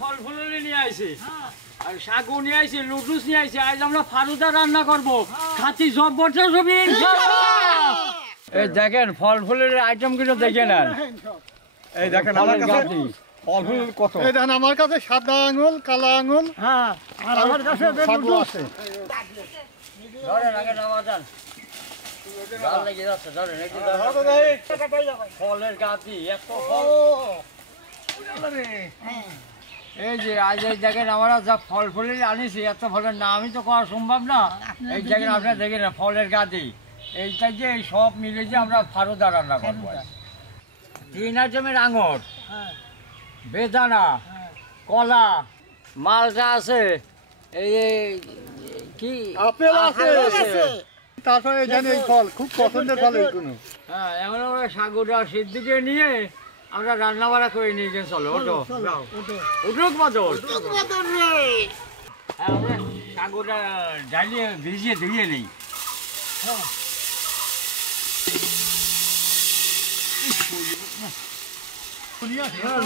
ফল ফুল নিয়ে আইছি আর শাকও নিয়ে আইছি লুডুস নিয়ে আইছি আজ আমরা ফালুদা রান্না করব খাতি সব বছর সবই ইনশাআল্লাহ এই দেখেন ফল ফুলের আইটেম গুলো দেখে নেন এই দেখেন আমার কাছে ফল ফুল কত এই দেখেন আমার কাছে সাদা আঙুর কালো আঙুর হ্যাঁ আর আমার কাছে লুডুস আছে ধরেন আগে নামা যান ফলের গাছি এত ফল এই যে আজ এই দেখেন আমরা যা ফল ফুলের আনিছি এত ফলের নামই তো করা সম্ভব না এই দেখেন আপনার দেখেন ফলের গাছি এইটা যে সব মিলে যে আমরা ফালুদা রান্না করবো 3 আইটেমের আঙুর বেদানা কলা মালটা আছে এই কি আপেল আছে তারপরে জানি এই ফল খুব পছন্দের ফল এইগুলো হ্যাঁ এখন আমরা সাগুটা সিদ্ধিকে নিয়ে আমরা রান্না বাড়া করে নিয়ে গেছি চলো ওটো উঠুক বদল হ্যাঁ আমরা সাগুটা ডালিয়ে ভিজিয়ে ধুয়ে নিই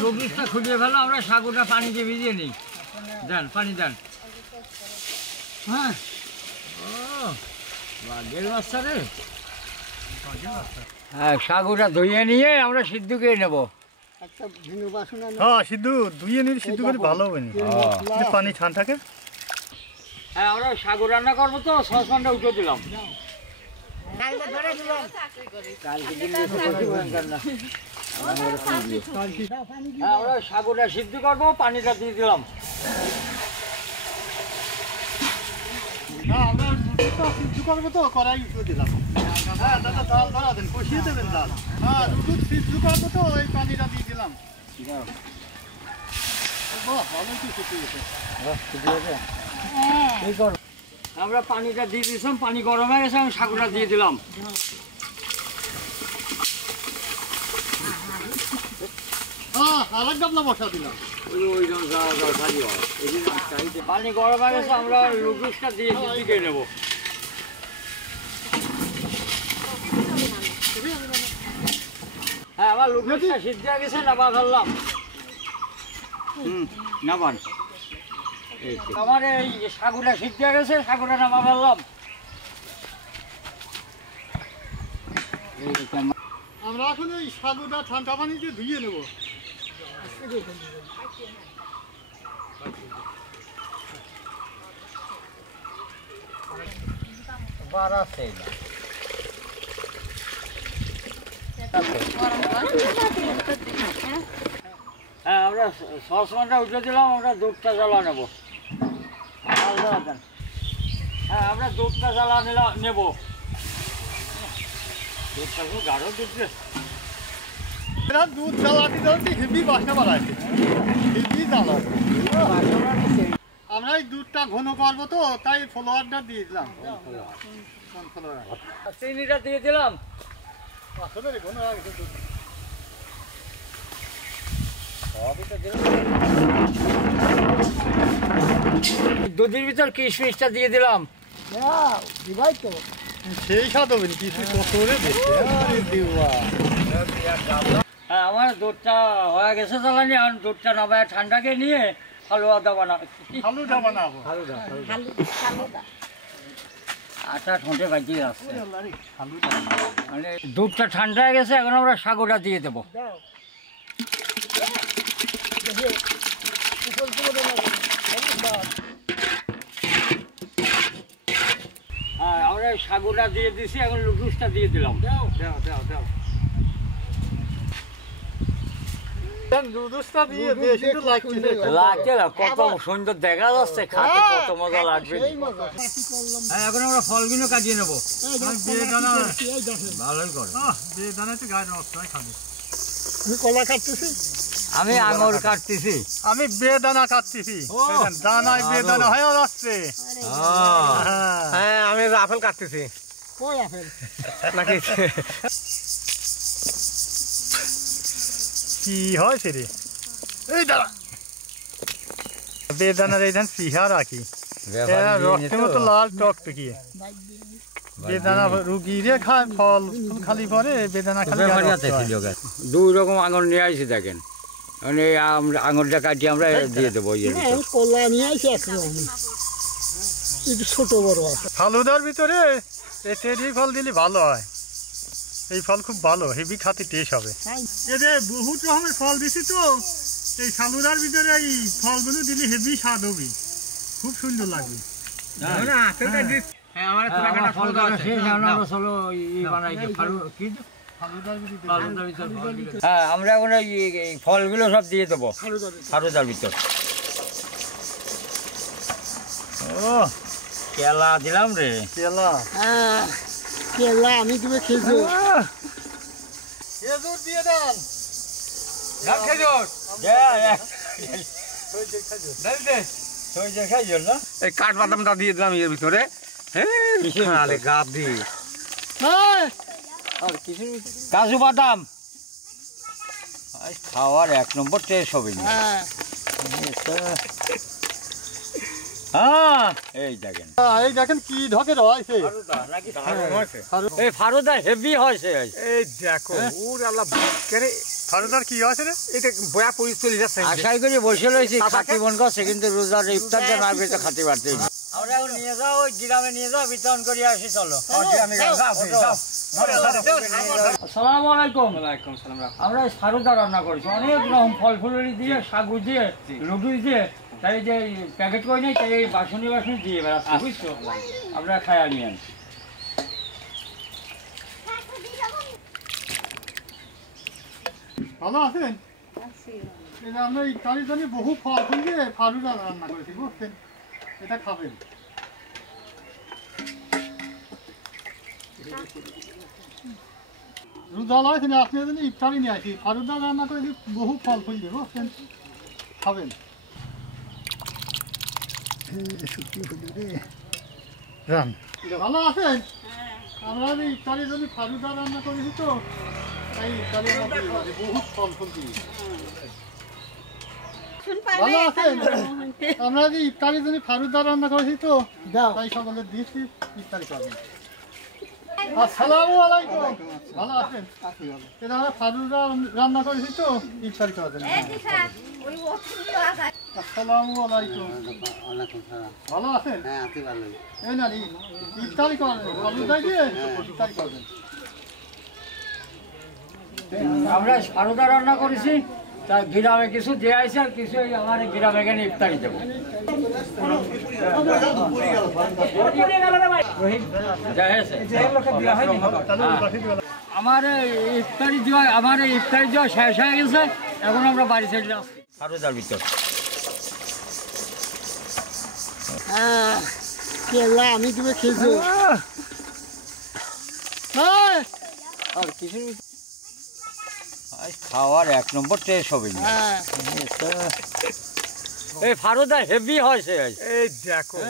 লুবিসটা খুলিয়ে ফেলো আমরা সাগুটা পানিতে ভিজিয়ে নিই দেন পানি দেন হ্যাঁ ও বাঘের বাচ্চা রে হ্যাঁ সাগুটা ধুয়ে নিয়ে আমরা সিদ্ধ করে নেবো হ্যাঁ সিদ্ধ ধুয়ে নিলে সিদ্ধ করে ভালো হবে না পানি ঠান্ডা থাকে হ্যাঁ আমরা সাগু রান্না করবো তো সসপ্যানটা উঠে দিলাম আমরা সাগুটা সিদ্ধ করবো পানিটা দিয়ে দিলাম সিদ্ধ করবো তো কড়াই উঠে দিলাম হ্যাঁ দাদা ডাল ধরা দেন কষিয়ে দেবেন ডাল হ্যাঁ দুধ সিদ্ধ করবো তো এই পানিটা দিয়ে দিলাম আমরা পানিটা দিয়ে দিয়েছিলাম পানি গরম হয়ে গেছে আমি সাগুটা দিয়ে দিলাম আরেক গামলা বসা দিলাম পানি গরম হয়ে গেছে আমরা লুডুসটা দিয়ে সিদ্ধ করে নেবো হ্যাঁ আমার লুডুসটা সিদ্ধ হয়ে গেছে নাবা ফেললাম নাবান আমার এই সাগুটা সিদ্ধ হয়ে গেছে সাগুটা নামা ফেললাম আমরা এখন ওই সাগুটা ঠান্ডা পানিতে ধুয়ে নেবো হ্যাঁ আমরা সসপ্যানটা উঠে দিলাম আমরা দুধটা জ্বালা নেবো হ্যাঁ আমরা দুধটা জ্বালা নেবো দুধটা খুব গাঢ় দুধ দুধ জ্বালাতে জ্বালাতে হেভি বাসনা বাড়াইছে হেভি জ্বালা আমরা এই দুধটা ঘন করবো তো তাই ফলোয়ারটা দিয়ে দিলাম চিনিটা দিয়ে দিলাম ঘন হয়ে গেছে দুধ দুধের ভিতর কিশমিশটা দিয়ে দিলাম সেই স্বাদ হবে কিশমিশ কত হ্যাঁ আমার দুধটা হয়ে গেছে জ্বালানি আর দুধটা নামায় ঠান্ডাকে নিয়ে ফালুদা বানাবো আটা ঠোঁটে বাজিয়ে আসছে মানে দুধটা ঠান্ডা হয়ে গেছে এখন আমরা সাগুটা দিয়ে দেবো হ্যাঁ আমরা সাগুটা দিয়ে দিছি এখন লুডুসটা দিয়ে দিলাম কত সুন্দর দেখা যাচ্ছে খাতে কত মজা লাগবে এখন আমরা ফলগুলো কাটিয়ে নেবো ভালোই করে কলা কাটতেছি আমি আঙুর কাটতেছি আমি বেদানা কাটতেছি দানায় বেদানা হয়ে যাচ্ছে হ্যাঁ আমি আপেল কাটতেছি কই আপেল নাকি কি হয়েছে রে এই দাঁড়া বেদানার এই ধান সিহা রাখি রক্তের মতো লাল টক টকিয়ে বেদানা রুগীরে খায় ফল খালি পরে বেদানা খালি দুই রকম আঙুর নিয়ে আসি দেখেন মানে আমরা আঙুরটা কাটিয়ে আমরা দিয়ে দেবো ওই না, আমি কলা নিয়ে আসি একরকম একটু ছোট বড় আছে ফালুদার ভিতরে এই চেরি ফল দিলে ভালো হয় এই ফল খুব ভালো হেভি খাতে টেস্ট হবে এই যে বহুত রকমের ফল দিছি তো এই ফালুদার ভিতরে এই ফলগুলো দিলে হেভি স্বাদ হবে খুব সুন্দর লাগবে হ্যাঁ আমরা এখন এই ফলগুলো সব দিয়ে দেবো ফালুদার ভিতর। ও কেলা দিলাম রে, কেলা কেলা আমি তুমি খেয়েছো খেজুর দিয়ে দেন এই কাঠবাদামটা দিয়ে দিলাম এর ভিতরে। হ্যাঁ গাব দি কাজু বাদাম খাওয়ার 1 নম্বর টেস্ট হবে। হ্যাঁ এই দেখেন এই দেখেন কি ঢকের হয়েছে এই ফারুদা হেভি হয়েছে। এই দেখো ওর আল্লাহ করে ফারুদার কি হয়েছে রে এটা বয়া পরি চলে যাচ্ছে। আশাই করে বসে রয়েছি খাতি মন করছে, কিন্তু রোজার ইফতারটা না পেতে খাতে পারতে। আমরা এখন নিয়ে যাও ওই গ্রামে নিয়ে যাও, বিতরণ করে আসি। চলো আসসালামু আলাইকুম। আমরা ফারুদা রান্না করেছি অনেক রকম ফল ফুলুরি দিয়ে, সাগু দিয়ে, লুডু দিয়ে, তাই যে প্যাকেট করে নেই, তাই এই বাসনি বাসনি দিয়ে বেড়াচ্ছি, বুঝছো? আমরা খাই নিয়ে আনি। ভালো আছেন? এটা আমরা ইফতারির জন্য বহু ফল ফুল দিয়ে ফালুদা রান্না করেছি, বুঝছেন? এটা খাবেন। রোজা লাগছে না, আপনার জন্য ইফতারি নিয়ে আসি। ফালুদা রান্না করেছি বহু ফল ফুল দিয়ে, বুঝছেন? খাবেন। ভালো আছেন? আমরা ইফতারির জন্য ফালুদা রান্না করেছি তো, তাই ইফতারি বহু ফল ফুল দিয়ে। ভালো আছেন? আমরা যে ইফতারির জন্য ফালুদা রান্না করেছি তো, তাই সকলে দিয়েছি ইফতারি করবেন। আসসালামু আলাইকুম। ভালো আছেন? এটা আমরা ফালুদা রান্না করেছি তো, ইফতারি করবেন। আসসালামু আলাইকুম। ভালো আছেন? এই না ইফতারি করবেন, ফালুদা দিয়ে ইফতারি করবেন। আমরা ফালুদা রান্না করেছি, তা গ্রামে কিছু দেওয়া হয়েছে আর কিছু আমার গ্রামে এখানে ইফতারি দেবো। আমার ইফতারি দেওয়া শেষ হয়ে গেছে, এখন আমরা বাড়ি চলে আসছি ফালুদার ভিতর। কেলা আমি তুমি খেয়েছো আর কিছু খাওয়ার 1 নম্বর টেস্ট হবে। এই ফালুদা হেভি হয়েছে। এই দেখো